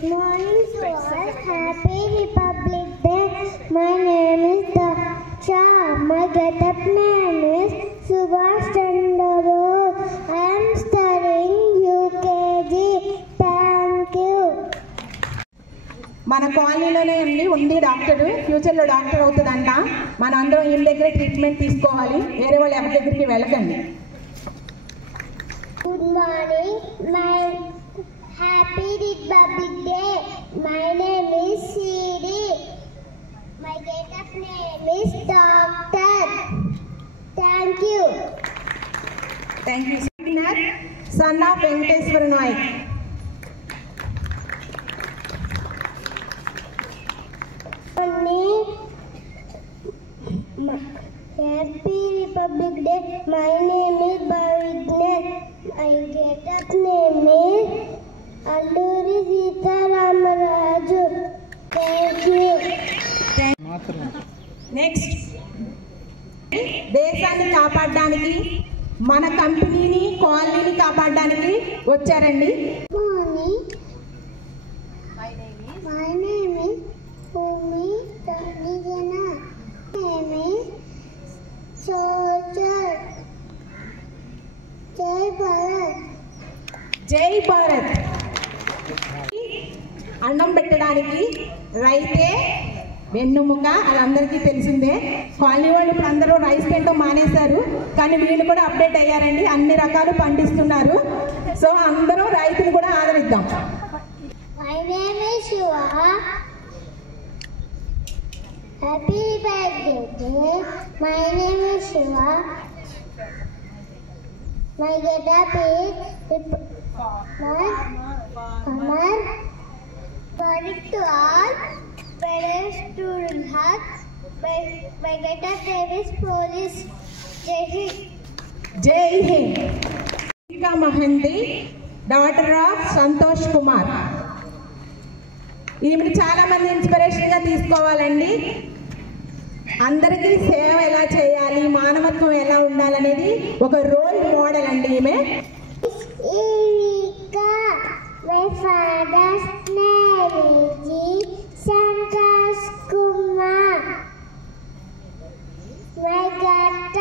Morning to all. Happy Republic Day. My name is Daksha. My get-up name is Subhash Chandra Bose. I am studying UKG. Thank you. మన కాలనీలోనే ఉంది డాక్టర్, ఫ్యూచర్లో డాక్టర్ అవుతుందంట. మన అందరం ఇంటి దగ్గర ట్రీట్మెంట్ తీసుకోవాలి, వేరే వాళ్ళు ఎవరి దగ్గరికి వెళ్ళకండి. Good morning. My Happy Republic Day. My name is Siri. My get-up name is Doctor. Thank you. Thank you. Son of Venkateswara Naik. Happy Republic Day. My name is Bhavignesh. My get-up name is Alluri Sita Ramaraju. Thank you. Next, దేశాన్ని కాపాడడానికి, మన కంపెనీని, కాలనీని కాపాడడానికి వచ్చారండి. My name is Bhumi Tanijana. My name is Soldier. Jai Bharat. జై భారత్. అన్నం పెట్టడానికి రైతే వెన్నుముక, అది అందరికీ తెలిసిందే. కాలనీ వాళ్ళు ఇప్పుడు అందరూ రైస్ తినడం మానేశారు, కానీ వీళ్ళు కూడా అప్డేట్ అయ్యారండి, అన్ని రకాలు పండిస్తున్నారు. సో అందరూ రైతులు కూడా ఆదరిద్దాం. My name is Shiva. Happy birthday. My name is Shiva. My get-up is Amar. Morning to all. Parents, student hearts. My get-up name is Police. Jai Hind. జై హింద్. ఇంకా మహంతి, డాటర్ ఆఫ్ సంతోష్ కుమార్. ఈమెను చాలా మంది ఇన్స్పిరేషన్గా తీసుకోవాలండి. అందరికీ సేవ ఎలా చేయాలి, మానవత్వం ఎలా ఉండాలనేది ఒక రోల్ మోడల్ అండి ఈమె. Erika, my father's name is Santosh Kumar. My get-up